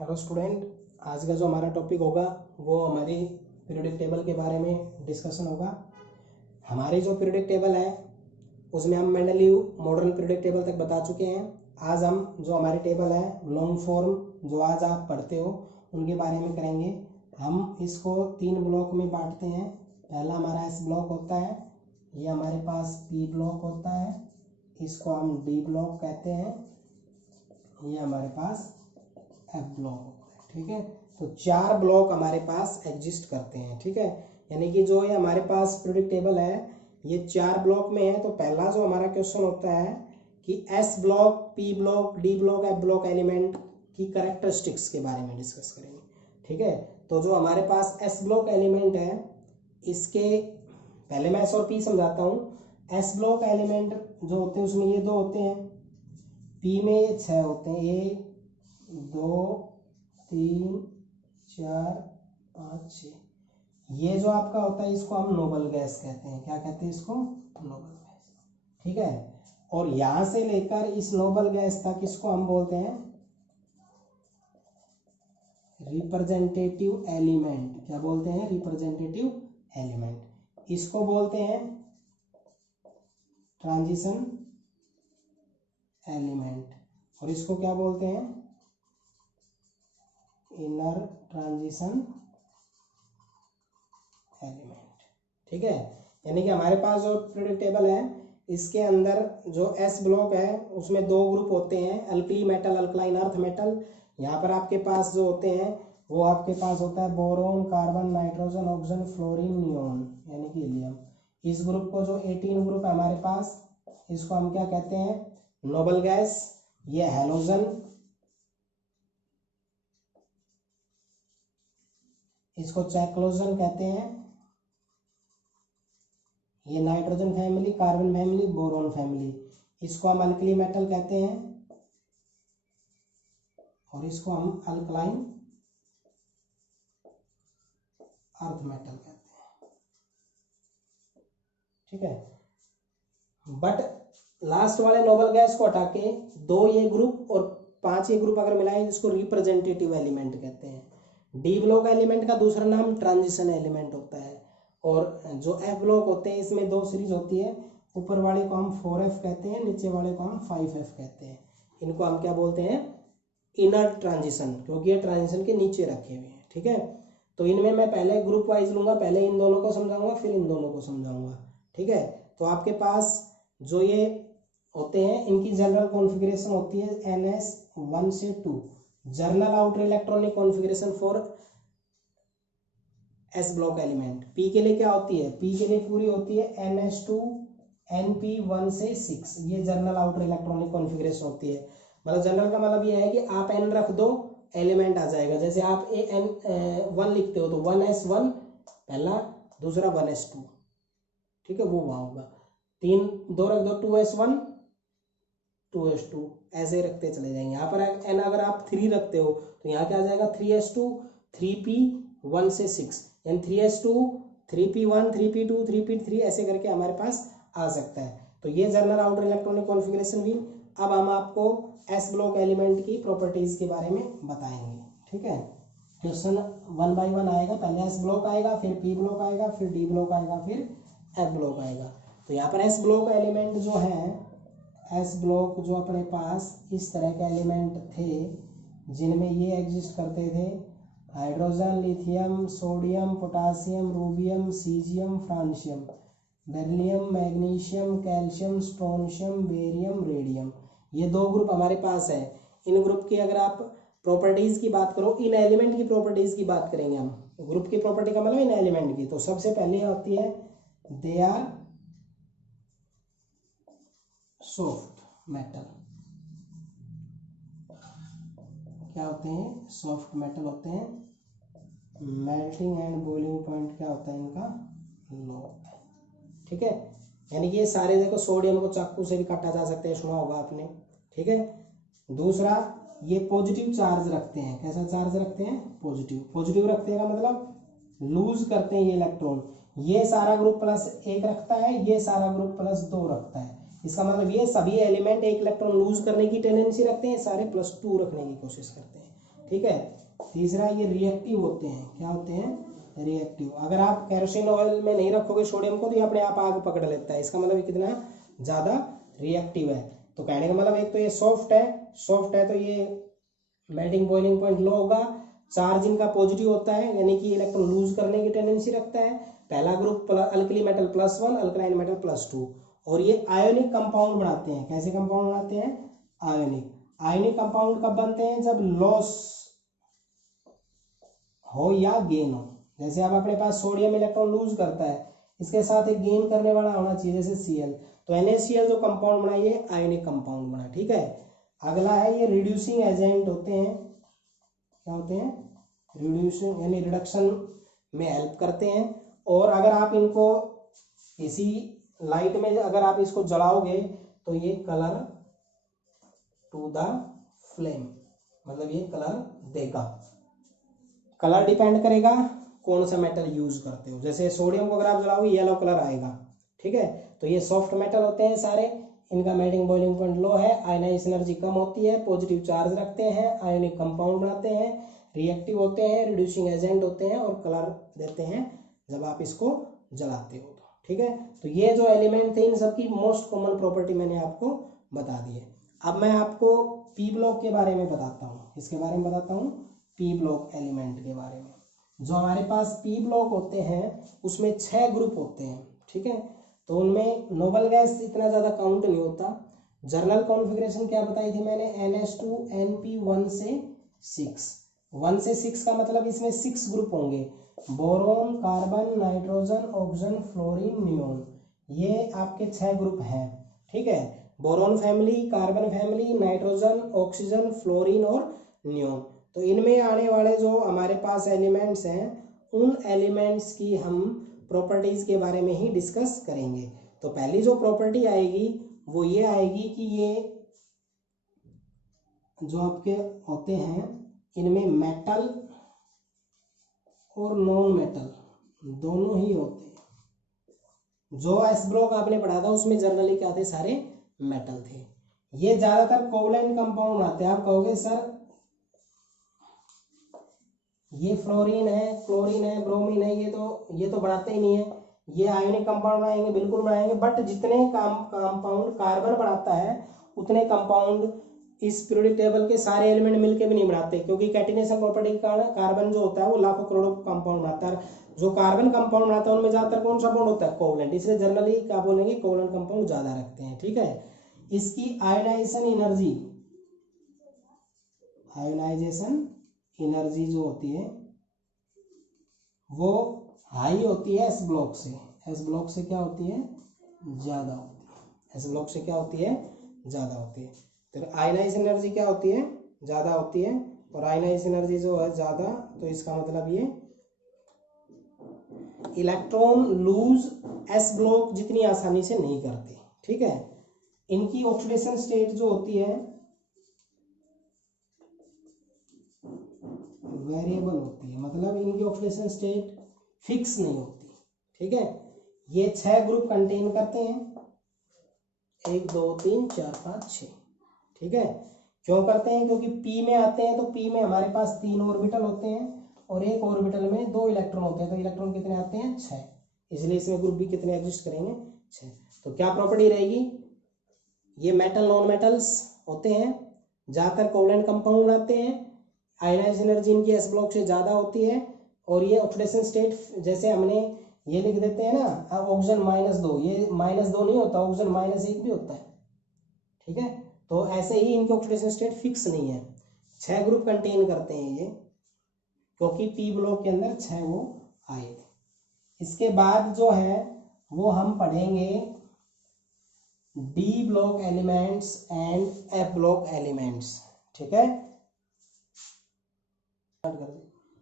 Hello student, आज का जो हमारा टॉपिक होगा वो हमारी पीरियोडिक टेबल के बारे में डिस्कशन होगा। हमारी जो पीरियोडिक टेबल है उसमें हम मेंडलीव मॉडर्न पीरियोडिक टेबल तक बता चुके हैं। आज हम जो हमारी टेबल है लॉन्ग फॉर्म जो आज आप पढ़ते हो उनके बारे में करेंगे। हम इसको 3 ब्लॉक में बांटते हैं। पहला हमारा एस ब्लॉक होता है, ये हमारे पास पी ब्लॉक होता है, इसको हम डी ब्लॉक कहते हैं, ये हमारे पास एफ ब्लॉक होता है। ठीक है, तो 4 ब्लॉक हमारे पास एग्जिस्ट करते हैं। ठीक है, यानी कि जो ये हमारे पास पीरियोडिक टेबल है ये 4 ब्लॉक में है। तो पहला जो हमारा क्वेश्चन होता है कि S block, P block, D block, F block element की कैरेक्टरिस्टिक्स के बारे में डिस्कस करेंगे। ठीक है, तो जो हमारे पास एस ब्लॉक एलिमेंट है इसके पहले मैं एस और पी समझाता हूँ। एस ब्लॉक एलिमेंट जो होते हैं उसमें ये 2 होते हैं, पी में ये 6 होते हैं, 1 2 3 4 5 6। ये जो आपका होता है इसको हम नोबल गैस कहते हैं। क्या कहते हैं इसको? Noble gas. ठीक है, और यहां से लेकर इस नोबल गैस तक इसको हम बोलते हैं रिप्रेजेंटेटिव एलिमेंट। क्या बोलते हैं? Representative element. इसको बोलते हैं ट्रांजिशन एलिमेंट, और इसको क्या बोलते हैं? Inner transition element. ठीक है, यानी कि हमारे पास जो पीरियोडिक टेबल है इसके अंदर जो एस ब्लॉक है उसमें 2 ग्रुप होते हैं, alkali metal, alkaline earth metal. यहाँ पर आपके पास जो होते हैं वो आपके पास होता है boron, carbon, nitrogen, oxygen, fluorine, neon यानी कि हीलियम। इस ग्रुप को जो 18 ग्रुप है हमारे पास इसको हम क्या कहते हैं? Noble gas. ये हैलोजन, इसको चैक्लोजन कहते हैं। ये nitrogen family, carbon family, boron family. इसको हम अल्कली मेटल कहते हैं और इसको हम अल्कलाइन अर्थ मेटल कहते हैं। ठीक है, बट लास्ट वाले नोबल गैस को हटा के 2 ये ग्रुप और 5 ये ग्रुप अगर मिलाएं इसको रिप्रेजेंटेटिव एलिमेंट कहते हैं। डी ब्लॉक एलिमेंट का दूसरा नाम ट्रांजिशन एलिमेंट होता है। और जो एफ ब्लॉक होते हैं इसमें 2 सीरीज होती है, ऊपर वाले को हम 4F कहते हैं, नीचे वाले को हम 5F कहते हैं। इनको हम क्या बोलते हैं? इनर ट्रांजिशन, क्योंकि ये ट्रांजिशन के नीचे रखे हुए हैं। ठीक है, तो इनमें मैं पहले ग्रुप वाइज लूंगा, पहले इन दोनों को समझाऊंगा फिर इन दोनों को समझाऊंगा। ठीक है, तो आपके पास जो ये होते हैं इनकी जनरल कॉन्फ़िगरेशन होती है NS1 से 2, journal outer electronic configuration for S block element. P के लिए क्या होती है? पी के लिए पूरी होती है NS2 NP1 से 6। ये जर्नल आउटर इलेक्ट्रॉनिक कॉन्फ़िगरेशन होती है। मतलब जनरल का मतलब ये है कि आप N रख दो एलिमेंट आ जाएगा। जैसे आप AN1 लिखते हो तो 1S1 पहला, दूसरा 1S2। ठीक है, वो वहाँ होगा। 3 2 रख दो 2S1 2S2, ऐसे रखते चले जाएंगे। यहाँ पर N अगर आप 3 रखते हो तो यहाँ क्या आ जाएगा? 3S2 3P1 से 6, यानी 3S2 3P1 3P2 3P3 ऐसे करके हमारे पास आ सकता है। तो ये जर्नल आउटर इलेक्ट्रॉनिक कॉन्फ़िगरेशन भी। अब हम आपको एस ब्लॉक एलिमेंट की प्रॉपर्टीज के बारे में बताएंगे। ठीक है, क्वेश्चन 1 बाय 1 आएगा। पहले एस ब्लॉक आएगा, फिर पी ब्लॉक आएगा, फिर डी ब्लॉक आएगा, फिर एफ ब्लॉक आएगा। तो यहाँ पर एस ब्लॉक एलिमेंट जो है, एस ब्लॉक जो अपने पास इस तरह के एलिमेंट थे जिनमें ये एग्जिस्ट करते थे: hydrogen, lithium, sodium, potassium, rubidium, caesium, francium, beryllium, magnesium, calcium, strontium, barium, radium. ये 2 ग्रुप हमारे पास है। इन ग्रुप की अगर आप प्रॉपर्टीज की बात करो, इन एलिमेंट की प्रॉपर्टीज की बात करेंगे हम। ग्रुप की प्रॉपर्टी का मतलब इन एलिमेंट की। तो सबसे पहले होती है दे आर सॉफ्ट मेटल। क्या होते हैं? सॉफ्ट मेटल होते हैं। मेल्टिंग एंड बॉइलिंग पॉइंट क्या होता है इनका? लो होता है। ठीक है, यानी कि ये सारे देखो, सोडियम को चाकू से भी काटा जा सकता है, सुना होगा आपने। ठीक है, दूसरा ये पॉजिटिव चार्ज रखते हैं। कैसा चार्ज रखते हैं? पॉजिटिव। पॉजिटिव रखते हैं का मतलब लूज करते हैं ये इलेक्ट्रॉन। ये सारा ग्रुप +1 रखता है, ये सारा ग्रुप +2 रखता है। इसका मतलब ये सभी एलिमेंट एक इलेक्ट्रॉन लूज करने की टेंडेंसी रखते हैं, सारे +2 रखने की कोशिश करते हैं। ठीक है। तीसरा ये रिएक्टिव होते हैं, क्या होते हैं, रिएक्टिव। अगर आप केरोसिन ऑयल में नहीं रखोगे सोडियम को तो ये अपने आप आग पकड़ लेता है, इसका मतलब ये कितना ज़्यादा रिएक्टिव है। तो कहने का मतलब एक तो ये सॉफ्ट है तो ये मेल्टिंग बॉइलिंग पॉइंट लो होगा। चार्ज इनका पॉजिटिव होता है, यानी कि इलेक्ट्रॉन लूज करने की टेंडेंसी रखता है। पहला group alkali metal +1, alkaline metal +2। और ये आयोनिक कंपाउंड बनाते हैं। कैसे कंपाउंड बनाते हैं, आयोनिक कंपाउंड कब बनते हैं, जब लॉस हो या गेन हो। जैसे अब अपने पास सोडियम इलेक्ट्रॉन लूज करता है, इसके साथ एक गेन करने वाला होना चाहिए, जैसे Cl। तो NaCl जो कंपाउंड बना ये आयोनिक कंपाउंड बना, ठीक है। अगला है ये रिड्यूसिंग एजेंट होते हैं। क्या होते हैं, रिड्यूसिंग यानी रिडक्शन में हेल्प करते हैं। और अगर आप इनको किसी लाइट में अगर आप इसको जलाओगे तो ये कलर टू द फ्लेम, मतलब ये कलर देगा। कलर डिपेंड करेगा कौन सा मेटल यूज करते हो। जैसे सोडियम को अगर आप जलाओगे येलो कलर आएगा, ठीक है। तो ये सॉफ्ट मेटल होते हैं सारे, इनका मेल्टिंग बॉइलिंग पॉइंट लो है, आयनाइज एनर्जी कम होती है, पॉजिटिव चार्ज रखते हैं, आयोनिक कंपाउंड बनाते हैं, रिएक्टिव होते हैं, रिड्यूसिंग एजेंट होते हैं और कलर देते हैं जब आप इसको जलाते हो तो, ठीक है। तो ये जो एलिमेंट थे इन सबकी मोस्ट कॉमन प्रॉपर्टी मैंने आपको बता दी है। अब मैं आपको पी ब्लॉक के बारे में बताता हूँ। इसके बारे में बताता हूँ, पी ब्लॉक एलिमेंट के बारे में। जो हमारे पास पी ब्लॉक होते हैं उसमें 6 ग्रुप होते हैं, ठीक है। तो उनमें नोबल गैस इतना ज़्यादा काउंट नहीं होता। जर्नल कॉन्फ़िगरेशन क्या बताई थी मैंने, NH2NP1 से 6। 1 से 6 का मतलब इसमें 6 ग्रुप होंगे, boron, carbon, nitrogen, oxygen, fluorine, neon. ये आपके 6 ग्रुप हैं, ठीक है। Boron family, carbon family, nitrogen, oxygen, fluorine और नियोन। तो इनमें आने वाले जो हमारे पास एलिमेंट्स हैं उन एलिमेंट्स की हम प्रॉपर्टीज के बारे में ही डिस्कस करेंगे। तो पहली जो प्रॉपर्टी आएगी वो ये आएगी कि ये जो आपके होते हैं इनमें मेटल और नॉन मेटल दोनों ही होते हैं। जो एस ब्लॉक आपने पढ़ा था उसमें जनरली क्या थे, सारे मेटल थे। ये ज्यादातर कोवलेंट कंपाउंड आते हैं। आप कहोगे सर ये फ्लोरीन है, क्लोरीन है, ब्रोमीन है, ये तो बढ़ाते ही नहीं है, ये आयोनिक कंपाउंड बनाएंगे, बिल्कुल बनाएंगे। बट जितने कंपाउंड कार्बन बढ़ाता है उतने कंपाउंड इस पीरियोडिक टेबल के सारे एलिमेंट मिलके भी नहीं बनाते, क्योंकि कैटिनेशन प्रॉपर्टी के कारण कार्बन जो होता है वो लाखों करोड़ों कंपाउंड बनाता है। जो कार्बन कंपाउंड बनाता है उनमें ज्यादातर कौन सा बॉन्ड होता है, कोवलेंट। इसलिए जनरली क्या बोलेंगे, कोवलेंट कंपाउंड ज्यादा रखते हैं, ठीक है। इसकी आयोनाइजेशन एनर्जी जो होती है वो हाई होती है एस ब्लॉक से। एस ब्लॉक से क्या होती है, ज्यादा होती है। एस ब्लॉक से क्या होती है, ज्यादा होती है। तो आयनाइज एनर्जी क्या होती है, ज्यादा होती है। और आयनाइज एनर्जी जो है ज्यादा, तो इसका मतलब ये इलेक्ट्रॉन लूज एस ब्लॉक जितनी आसानी से नहीं करते, ठीक है। इनकी ऑक्सीडेशन स्टेट जो होती है वेरिएबल होती है, मतलब इनकी ऑक्सीडेशन स्टेट फिक्स नहीं होती, ठीक है। ये 6 ग्रुप कंटेन करते हैं, 1 2 3 4 5 6, ठीक है। क्यों करते हैं, क्योंकि पी में आते हैं। तो पी में हमारे पास 3 ऑर्बिटल होते हैं और एक ऑर्बिटल में 2 इलेक्ट्रॉन होते हैं। तो इलेक्ट्रॉन कितने आते हैं, 6। इसलिए इसमें ग्रुप भी कितने एग्जिस्ट करेंगे, 6। तो क्या प्रॉपर्टी रहेगी, ये मेटल नॉन मेटल्स होते हैं, ज्यादातर कोवलेंट कंपाउंड बनाते हैं, आयनाइज एनर्जी इनकी एस ब्लॉक से ज्यादा होती है। और ये ऑक्सीडेशन स्टेट जैसे हमने ये लिख देते हैं ना, ऑक्सीजन -2, ये -2 नहीं होता, ऑक्सीजन -1 भी होता है, ठीक है। तो ऐसे ही इनके ऑक्सीडेशन स्टेट फिक्स नहीं है। 6 ग्रुप कंटेन करते हैं ये, क्योंकि पी ब्लॉक के अंदर 6 वो आए थे। इसके बाद जो है वो हम पढ़ेंगे D block elements and F block elements, ठीक है।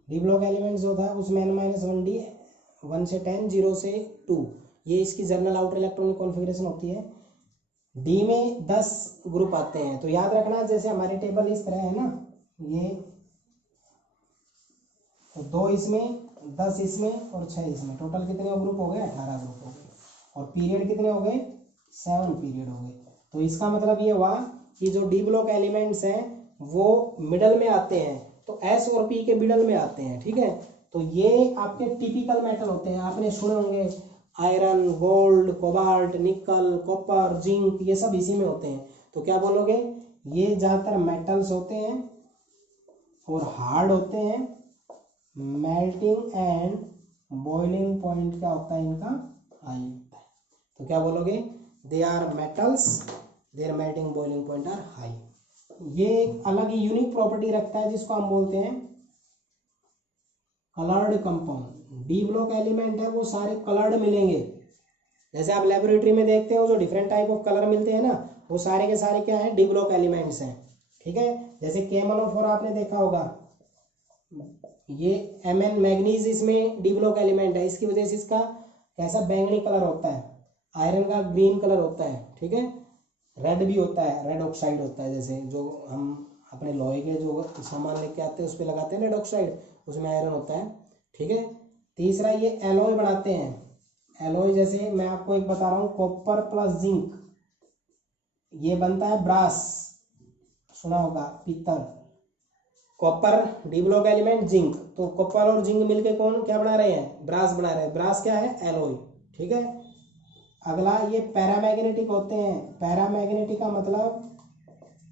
डी ब्लॉक एलिमेंट्स जो था उसमें n-1d 1 से 10, 0 से 2, ये इसकी जर्नल आउटर इलेक्ट्रॉनिक कॉन्फ़िगरेशन होती है। डी में 10 ग्रुप आते हैं। तो याद रखना, जैसे हमारे टेबल इस तरह है ना, ये तो 2 इसमें, 10 इसमें और 6 इसमें, टोटल कितने ग्रुप हो गए, 18 ग्रुप हो गए। और पीरियड कितने हो गए, 7 पीरियड हो गए। तो इसका मतलब ये हुआ कि जो डी ब्लॉक एलिमेंट्स हैं वो मिडल में आते हैं। तो एस और पी के मिडल में आते हैं, ठीक है। तो ये आपके टिपिकल मेटल होते हैं, आपने सुने होंगे आयरन, गोल्ड, कोबाल्ट, निकल, कॉपर, जिंक, ये सब इसी में होते हैं। तो क्या बोलोगे, ये ज़्यादातर मेटल्स होते हैं और हार्ड होते हैं। मेल्टिंग एंड बॉइलिंग पॉइंट क्या होता है इनका, हाई होता है। तो क्या बोलोगे, they are metals, their melting boiling point are high. ये एक अलग ही यूनिक प्रॉपर्टी रखता है जिसको हम बोलते हैं coloured compound. D block element है वो सारे कलर्ड मिलेंगे। जैसे आप लेबोरेटरी में देखते हो जो डिफरेंट टाइप ऑफ कलर मिलते हैं ना, वो सारे के सारे क्या है, डी ब्लॉक एलिमेंट्स हैं, ठीक है। जैसे KMnO4 आपने देखा होगा, ये Mn मैग्नीज इसमें डी ब्लॉक एलिमेंट है, इसकी वजह से इसका कैसा बैंगनी कलर होता है, आयरन का ग्रीन कलर होता है, ठीक है। रेड भी होता है, रेड ऑक्साइड होता है, जैसे जो हम अपने लोहे के जो सामान लेके आते हैं उस पर लगाते हैं रेड ऑक्साइड, उसमें आयरन होता है, ठीक है। तीसरा ये एलॉय बनाते हैं, एलॉय जैसे मैं आपको एक बता रहा हूँ, कॉपर प्लस जिंक, ये बनता है ब्रास, सुना होगा, पीतल। Copper D block element, zinc, तो कॉपर और जिंक मिलके कौन क्या बना रहे हैं, ब्रास बना रहे हैं। ब्रास क्या है, एलॉय, ठीक है। अगला ये पैरामैग्नेटिक होते हैं। पैरामैग्नेटिक का मतलब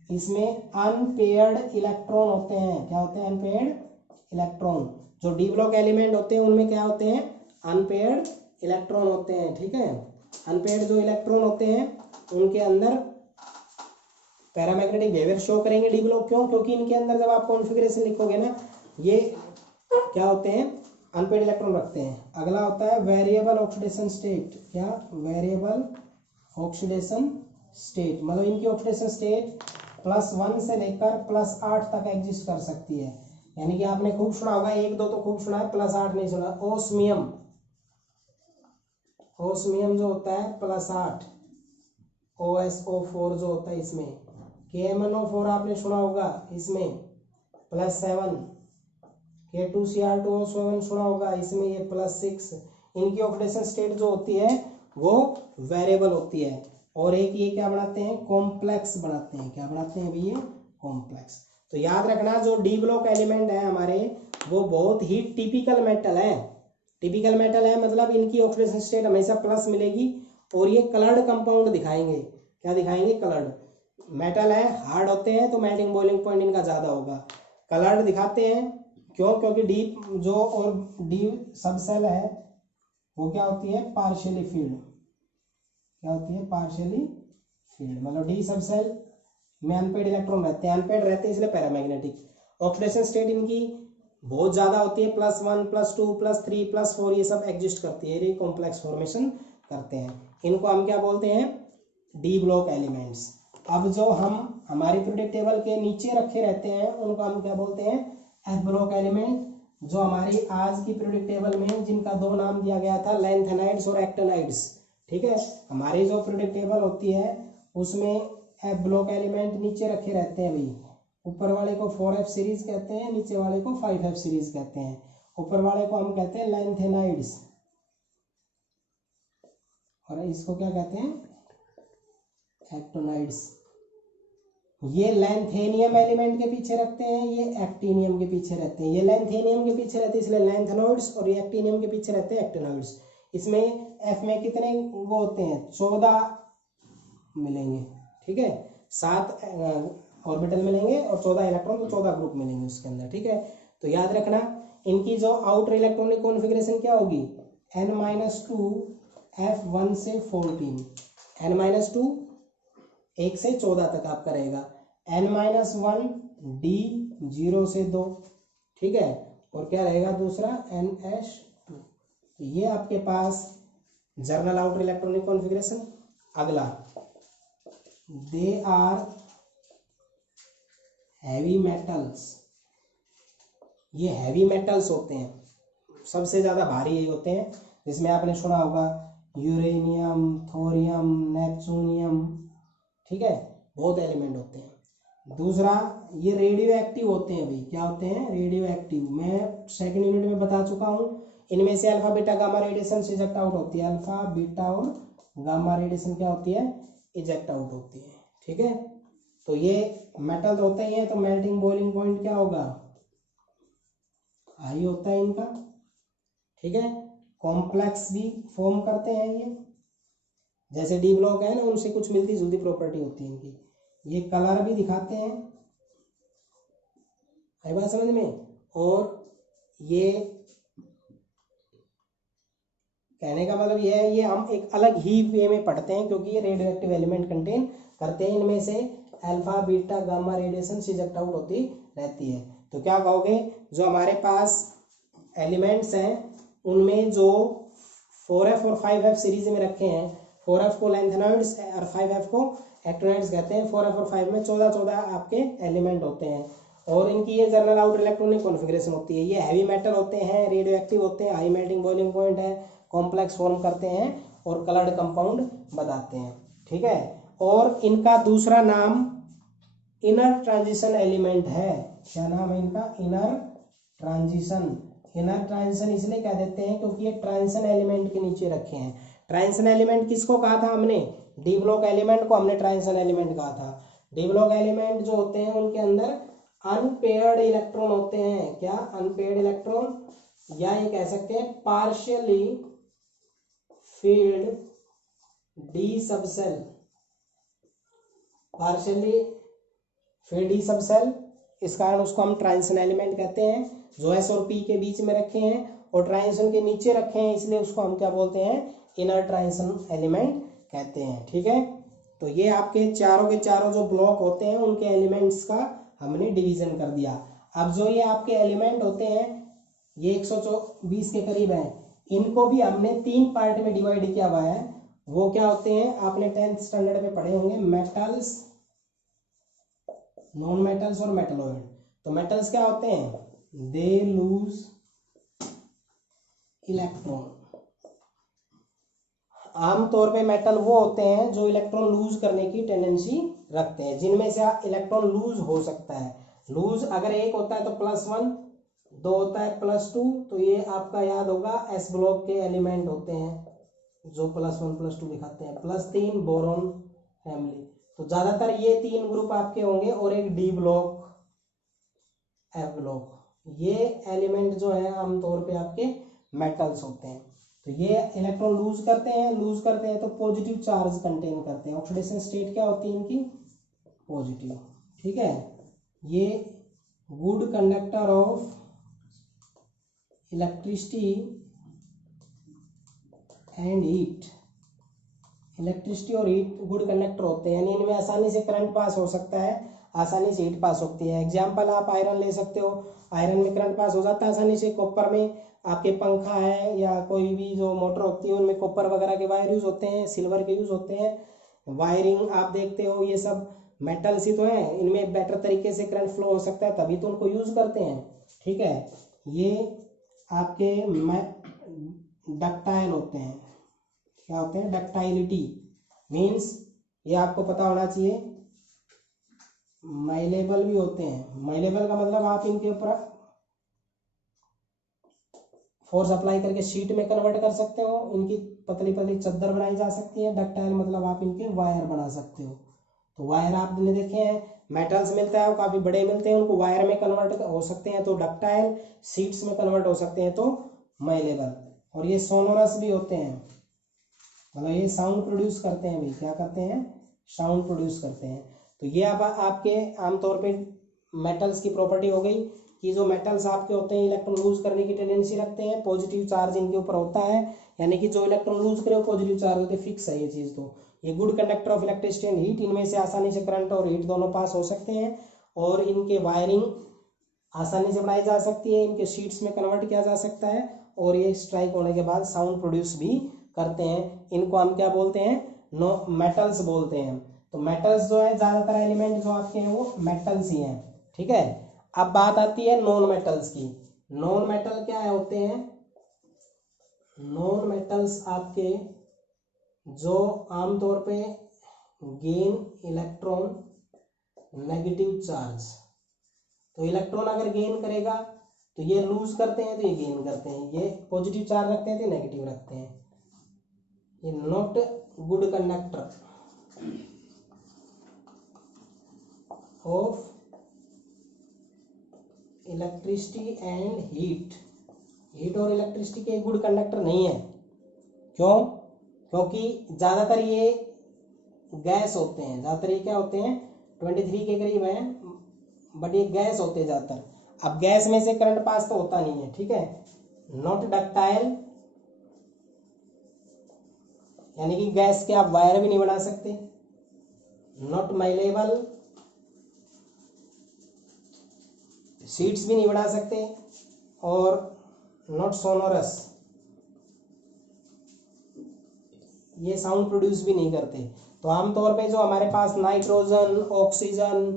इसमें अनपेयर्ड इलेक्ट्रॉन होते हैं। क्या होते हैं, अनपेयर्ड इलेक्ट्रॉन। जो डी ब्लॉक एलिमेंट होते हैं उनमें क्या होते हैं, अनपेयर्ड इलेक्ट्रॉन होते हैं, ठीक है। अनपेयर्ड जो इलेक्ट्रॉन होते हैं उनके अंदर पैरामैग्नेटिक बिहेवियर शो करेंगे डी ब्लॉक। क्यों, क्योंकि इनके अंदर जब आप कॉन्फ़िगरेशन लिखोगे ना, ये क्या होते हैं, अनपेयर्ड इलेक्ट्रॉन रखते हैं। अगला होता है वेरिएबल ऑक्सीडेशन स्टेट। क्या, वेरिएबल ऑक्सीडेशन स्टेट, मतलब इनकी ऑक्सीडेशन स्टेट +1 से लेकर +8 तक एग्जिस्ट कर सकती है। यानी कि आपने खूब सुना होगा, 1-2 तो खूब सुना है, +8 नहीं सुना। ओस्मियम, ओस्मियम जो होता है +8, OSO4 जो होता है इसमें। KMnO4 आपने सुना होगा, इसमें +7। K2Cr2O7 सुना होगा, इसमें ये +6। इनकी ऑक्सीडेशन स्टेट जो होती है वो वेरिएबल होती है। और एक ये क्या बनाते हैं, कॉम्प्लेक्स बनाते हैं। क्या बनाते हैं भैया, कॉम्प्लेक्स। तो याद रखना, जो डी ब्लॉक एलिमेंट है हमारे, वो बहुत ही टिपिकल मेटल है। टिपिकल मेटल है मतलब इनकी ऑक्सीडेशन स्टेट हमेशा प्लस मिलेगी और ये कलर्ड कंपाउंड दिखाएंगे। क्या दिखाएंगे, कलर्ड मेटल है। हार्ड होते हैं तो मेल्टिंग बॉइलिंग पॉइंट इनका ज़्यादा होगा। कलर्ड दिखाते हैं क्यों, क्योंकि डी जो और डी सब सेल है वो क्या होती है, पार्शियली फील्ड। क्या होती है, पार्शियली फील्ड, मतलब डी सब सेल में अनपेड इलेक्ट्रॉन रहते हैं। अनपेड रहते हैं इसलिए पैरामैग्नेटिक। ऑक्सीडेशन स्टेट इनकी बहुत ज़्यादा होती है, +1 +2 +3 +4 ये सब एग्जिस्ट करती है, ये कॉम्प्लेक्स फॉर्मेशन करते हैं। इनको हम क्या बोलते हैं, डी ब्लॉक एलिमेंट्स। अब जो हम हमारी पीरियोडिक टेबल के नीचे रखे रहते हैं उनको हम क्या बोलते हैं, एफ ब्लॉक एलिमेंट। जो हमारी आज की पीरियोडिक टेबल में जिनका 2 नाम दिया गया था, लैंथेनाइड्स और एक्टिनाइड्स, ठीक है। हमारी जो पीरियोडिक टेबल होती है उसमें एफ ब्लॉक एलिमेंट नीचे रखे रहते हैं भाई। ऊपर वाले को 4F सीरीज कहते हैं, नीचे वाले को 5F सीरीज कहते हैं। ऊपर वाले को हम कहते हैं लैंथेनाइड्स और इसको क्या कहते हैं, एक्टिनाइड्स। ये लैंथेनियम एलिमेंट के पीछे रखते हैं, ये एक्टिनियम के पीछे रहते हैं। ये लैंथेनियम के पीछे रहते हैं इसलिए लैंथेनॉइड्स, और ये एक्टिनियम के पीछे रहते हैं एक्टिनॉइड्स। इसमें एफ में कितने वो होते हैं, 14 मिलेंगे, ठीक है। 7 ऑर्बिटल मिलेंगे और 14 इलेक्ट्रॉन, तो 14 ग्रुप मिलेंगे उसके अंदर, ठीक है। तो याद रखना इनकी जो आउटर इलेक्ट्रॉनिक कॉन्फ़िगरेशन क्या होगी, n-2 F1 से 14, n-2 1 से 14 तक आपका रहेगा, n-1 D 0 से 2, ठीक है। और क्या रहेगा दूसरा, NH2। तो ये आपके पास जर्नल आउटर इलेक्ट्रॉनिक कॉन्फ़िगरेशन। अगला, दे आर हैवी मेटल्स। ये हैवी मेटल्स होते हैं, सबसे ज़्यादा भारी ये होते हैं, जिसमें आपने सुना होगा यूरेनियम, थोरियम, नेपच्यूनियम, ठीक है, बहुत एलिमेंट होते हैं। दूसरा, ये रेडियो एक्टिव होते हैं भाई। क्या होते हैं, रेडियो एक्टिव। मैं सेकंड यूनिट में बता चुका हूँ। इनमें से अल्फा बीटा गामा रेडिएशन से इजेक्ट आउट होती है। अल्फा बीटा और गामा रेडिएशन क्या होती है, इजेक्ट आउट होती है, ठीक है। तो ये मेटल होते ही हैं, तो मेल्टिंग बॉइलिंग पॉइंट क्या होगा, हाई होता है इनका, ठीक है। कॉम्प्लेक्स भी फॉर्म करते हैं ये, जैसे डी ब्लॉक है ना, उनसे कुछ मिलती जुलती प्रॉपर्टी होती है इनकी। ये कलर भी दिखाते हैं, है बात समझ में। और ये कहने का मतलब ये है, ये हम एक अलग ही वे में पढ़ते हैं क्योंकि ये रेडियो एक्टिव एलिमेंट कंटेन करते हैं। इनमें से alpha beta gamma radiation reject out होती रहती है। तो क्या कहोगे, जो हमारे पास एलिमेंट्स हैं उनमें जो 4f और 5f सीरीज में रखे हैं, 4f को लैंथेनॉइड्स और 5f को एक्टिनॉइड्स कहते हैं। 4f और 5 में 14 आपके एलिमेंट होते हैं और इनकी ये जर्नल आउटर इलेक्ट्रॉनिक कॉन्फ़िगरेशन होती है। ये हैवी मेटल होते हैं, रेडियो एक्टिव होते हैं, हाई मेल्टिंग बॉइलिंग पॉइंट है, कॉम्प्लेक्स फॉर्म करते हैं और कलर्ड कंपाउंड बताते हैं, ठीक है। और इनका दूसरा नाम इनर ट्रांजिशन एलिमेंट है। क्या नाम है इनका, इनर ट्रांजिशन। इनर ट्रांजिशन इसलिए कह देते हैं क्योंकि ये ट्रांजिशन एलिमेंट के नीचे रखे हैं। ट्रांजिशन एलिमेंट किसको कहा था हमने, डी ब्लॉक एलिमेंट को हमने ट्रांजिशन एलिमेंट कहा था। डी ब्लॉक एलिमेंट जो होते हैं उनके अंदर अनपेयर्ड इलेक्ट्रॉन होते हैं। क्या, अनपेयर्ड इलेक्ट्रॉन, या ये कह सकते हैं partially field D subshell, partially field D subshell. इस कारण उसको हम ट्रांजिशन एलिमेंट कहते हैं, जो एस और पी के बीच में रखे हैं और ट्रांजिशन के नीचे रखे हैं, इसलिए उसको हम क्या बोलते हैं, इनर ट्रांजिशन एलिमेंट कहते हैं, ठीक है। तो ये आपके चारों के चारों जो ब्लॉक होते हैं उनके एलिमेंट्स का हमने डिवीजन कर दिया। अब जो ये आपके एलिमेंट होते हैं ये 120 के करीब हैं, इनको भी हमने 3 पार्ट में डिवाइड किया हुआ है। वो क्या होते हैं, आपने 10th स्टैंडर्ड में पढ़े होंगे, मेटल्स, नॉन मेटल्स और मेटलॉइड। तो मेटल्स क्या होते हैं, दे लूज इलेक्ट्रॉन। आमतौर पे मेटल वो होते हैं जो इलेक्ट्रॉन लूज करने की टेंडेंसी रखते हैं, जिनमें से इलेक्ट्रॉन लूज हो सकता है। लूज अगर एक होता है तो +1, 2 होता है +2, तो ये आपका याद होगा एस ब्लॉक के एलिमेंट होते हैं जो +1 +2 दिखाते हैं। +3 बोरॉन फैमिली। तो ज्यादातर ये 3 ग्रुप आपके होंगे और एक डी ब्लॉक, एफ ब्लॉक। ये एलिमेंट जो है आमतौर पे आपके मेटल्स होते हैं। तो ये इलेक्ट्रॉन लूज करते हैं तो पॉजिटिव चार्ज कंटेन करते हैं। ऑक्सीडेशन स्टेट क्या होती है इनकी, पॉजिटिव, ठीक है। ये good conductor of electricity and heat, electricity और हीट गुड कंडक्टर होते हैं, यानी इनमें आसानी से करंट पास हो सकता है, आसानी से हीट पास होती है। एग्जाम्पल आप आयरन ले सकते हो, आयरन में करंट पास हो जाता है आसानी से। कॉपर में आपके पंखा है या कोई भी जो मोटर होती है उनमें कॉपर वगैरह के वायर यूज होते हैं, सिल्वर के यूज होते हैं। वायरिंग आप देखते हो, ये सब मेटल्स ही तो है, इनमें बेटर तरीके से करंट फ्लो हो सकता है, तभी तो उनको यूज करते हैं, ठीक है। ये आपके डक्टाइल होते हैं। क्या होते हैं, डक्टाइलिटी मीन्स, ये आपको पता होना चाहिए। माइलेबल भी होते हैं। माइलेबल का मतलब आप इनके ऊपर फोर्स अप्लाई करके शीट में कन्वर्ट कर सकते हो, इनकी पतली पतली चद्दर बनाई जा सकती है। डक्टाइल मतलब आप इनके वायर बना सकते हो। तो वायर आपने देखे हैं, मेटल्स मिलता है वो काफ़ी बड़े मिलते हैं, उनको वायर में कन्वर्ट हो सकते हैं तो डक्टाइल, शीट्स में कन्वर्ट हो सकते हैं तो माइलेबल। और ये सोनोरस भी होते हैं, मतलब ये साउंड प्रोड्यूस करते हैं भाई, क्या करते हैं, साउंड प्रोड्यूस करते हैं। तो ये अब आपके आमतौर पे मेटल्स की प्रॉपर्टी हो गई कि जो मेटल्स आपके होते हैं इलेक्ट्रॉन लूज करने की टेंडेंसी रखते हैं, पॉजिटिव चार्ज इनके ऊपर होता है, यानी कि जो इलेक्ट्रॉन लूज करे वो पॉजिटिव चार्ज होते हैं, फिक्स है ये चीज़। तो ये good conductor of electricity and heat, इनमें से आसानी से करंट और हीट दोनों पास हो सकते हैं और इनके वायरिंग आसानी से बनाई जा सकती है, इनके शीट्स में कन्वर्ट किया जा सकता है और ये स्ट्राइक होने के बाद साउंड प्रोड्यूस भी करते हैं। इनको हम क्या बोलते हैं, नो मेटल्स बोलते हैं। तो मेटल्स जो है ज़्यादातर एलिमेंट जो आपके हैं वो मेटल्स ही हैं, ठीक है। अब बात आती है नॉन मेटल्स की। नॉन मेटल क्या है होते हैं, नॉन मेटल्स आपके जो आमतौर पे गेन इलेक्ट्रॉन नेगेटिव चार्ज। तो इलेक्ट्रॉन अगर गेन करेगा तो ये लूज करते हैं तो ये गेन करते हैं, ये पॉजिटिव चार्ज रखते हैं तो नेगेटिव रखते हैं। ये not good conductor of electricity and heat, heat और इलेक्ट्रिसिटी के गुड कंडक्टर नहीं है। क्यों? क्योंकि ज़्यादातर ये गैस होते हैं, ज़्यादातर ये क्या होते हैं 23 के करीब हैं, बट ये गैस होते हैं ज़्यादातर। अब गैस में से करंट पास तो होता नहीं है, ठीक है। नॉट डक्टाइल, यानी कि गैस के आप वायर भी नहीं बना सकते। नॉट माइलेबल, सीट्स भी नहीं बना सकते। और नॉट सोनोरस, ये साउंड प्रोड्यूस भी नहीं करते। तो आमतौर पे जो हमारे पास nitrogen, oxygen,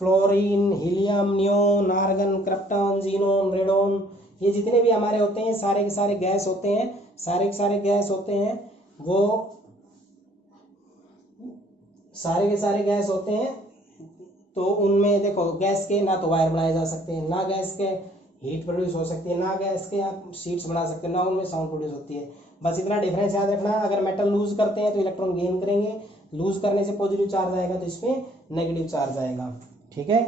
fluorine, helium, neon, argon, krypton, xenon, radon, ये जितने भी हमारे होते हैं सारे के सारे गैस होते हैं, सारे के सारे गैस होते हैं, वो सारे के सारे गैस होते हैं। तो उनमें देखो गैस के ना तो वायर बनाए जा सकते हैं, ना गैस के हीट प्रोड्यूस हो सकती है, ना गैस के आप शीट्स बना सकते हैं, ना उनमें साउंड प्रोड्यूस होती है। बस इतना डिफरेंस याद रखना। अगर मेटल लूज करते हैं तो इलेक्ट्रॉन गेन करेंगे, लूज करने से पॉजिटिव चार्ज आएगा तो इसमें नेगेटिव चार्ज आएगा, ठीक है।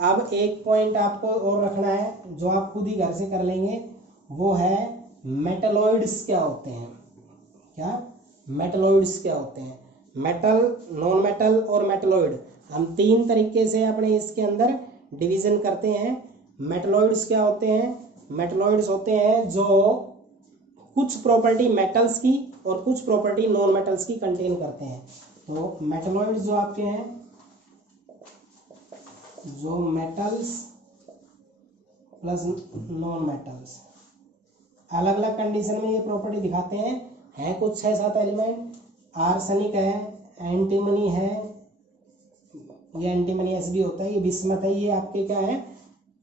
अब एक पॉइंट आपको और रखना है जो आप खुद ही घर से कर लेंगे, वो है मेटलॉइड्स क्या होते हैं। क्या मेटलॉइड्स क्या होते हैं? मेटल, नॉन मेटल और मेटलॉइड, हम तीन तरीके से अपने इसके अंदर डिवीजन करते हैं। मेटलॉइड्स क्या होते हैं? मेटलॉइड्स होते हैं जो कुछ प्रॉपर्टी मेटल्स की और कुछ प्रॉपर्टी नॉन मेटल्स की कंटेन करते हैं। तो मेटलॉइड्स जो आपके हैं, जो मेटल्स प्लस नॉन मेटल्स, अलग अलग कंडीशन में ये प्रॉपर्टी दिखाते हैं कुछ 6-7 एलिमेंट। आर्सेनिक है, एंटीमनी है, ये एंटीमनी एस भी होता है, ये बिस्मथ है, ये आपके क्या है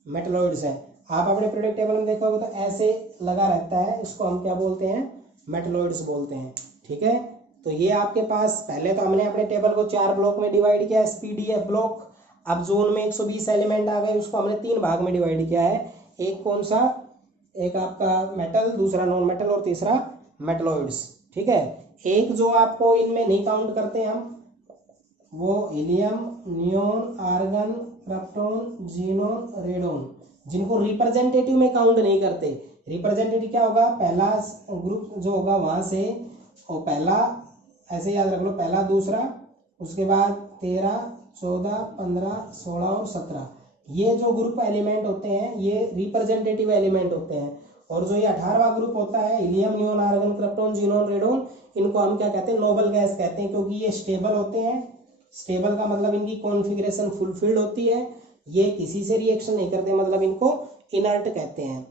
मेटलॉइड्स है। आप अपने पीरियोडिक टेबल में देखोगे तो ऐसे लगा रहता है, इसको हम क्या बोलते हैं मेटलॉइड्स बोलते हैं, ठीक है। तो ये आपके पास, पहले तो हमने अपने टेबल को 4 ब्लॉक में डिवाइड किया, एसपीडीएफ ब्लॉक। अब जोन में 120 एलिमेंट आ गए, उसको हमने 3 भाग में डिवाइड किया है। एक कौन सा? एक आपका मेटल, दूसरा नॉन मेटल और तीसरा मेटलॉइड्स, ठीक है। एक जो आपको इनमें नहीं काउंट करते हम, वो helium, neon, argon, krypton, xenon, radon, जिनको रिप्रेजेंटेटिव में काउंट नहीं करते। रिप्रेजेंटेटिव क्या होगा? पहला ग्रुप जो होगा वहां से, और पहला ऐसे याद रख लो, पहला, दूसरा, उसके बाद 13, 14, 15, 16 और 17, ये जो ग्रुप एलिमेंट होते हैं ये रिप्रेजेंटेटिव एलिमेंट होते हैं। और जो ये 18वां ग्रुप होता है, helium, neon, argon, krypton, xenon, radon, इनको हम क्या कहते हैं? नोबल गैस कहते हैं, क्योंकि ये स्टेबल होते हैं। स्टेबल का मतलब इनकी कॉन्फ़िगरेशन फुलफिल्ड होती है, ये किसी से रिएक्शन नहीं करते, मतलब इनको इनर्ट कहते हैं।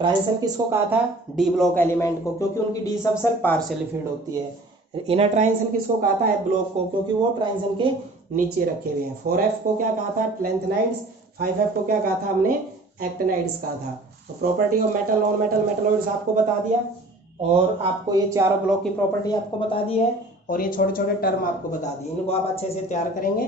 ट्रांजिशन किसको कहा था? डी ब्लॉक एलिमेंट को, क्योंकि उनकी डी सबसेल पार्शियली फिल्ड होती है। इनर ट्रांजिशन किसको कहा था? एफ ब्लॉक को, क्योंकि वो ट्रांजिशन के नीचे रखे हुए हैं। 4f को क्या कहा था? लेंथेनाइड्स। 5f को क्या कहा था हमने? एक्टिनाइड्स कहा था। तो property of metal, non metal, metalloids आपको बता दिया, और आपको ये चारों ब्लॉक की प्रॉपर्टी आपको बता दी है, और ये छोटे छोटे टर्म आपको बता दिए। इनको आप अच्छे से तैयार करेंगे